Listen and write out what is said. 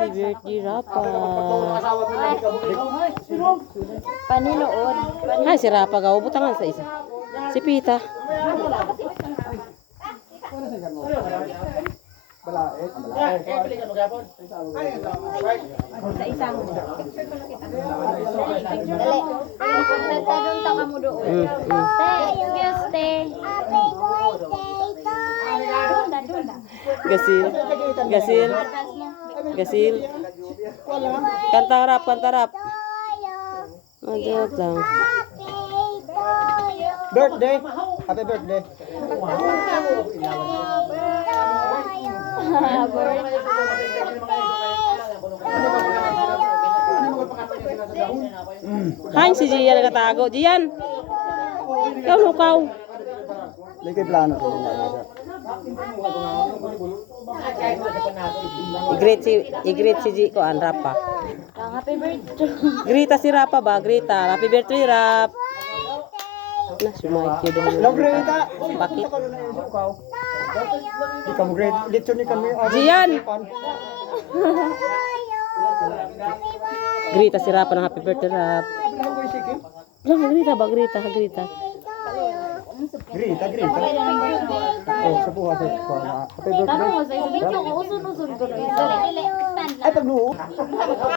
Happy birthday, Rapa. Panilood. Ay, si Rapa gaw. Butangan sa isa. Si Pita. Sa isang. Dali. Nagtadong ta ka mo doon. Excuse te. Gasil. Gasil. Gasil. Kanta rap, kanta rap. Joke lang. Birthday. Happy birthday. Hain si Jian nagatago. Jian. Ikaw lukaw. Lagi plano ko nila. I-greet si Ji ko an Rapa. Happy birthday. Grita si Rapa ba? Grita. Happy birthday, Rap. Na, sumakit yun dahil. Hello, Greta. Bakit? Di ka mo great. Dito ni kami. Jian! Grita si Rapa ng happy birthday, Rap. Lang, Grita ba? Grita, Grita. Greta, Greta. Oh, sa buha sa happy birthday. Tanong mo sa isa. Video ko. Usun-usun ko na isa. Ay, pagluho.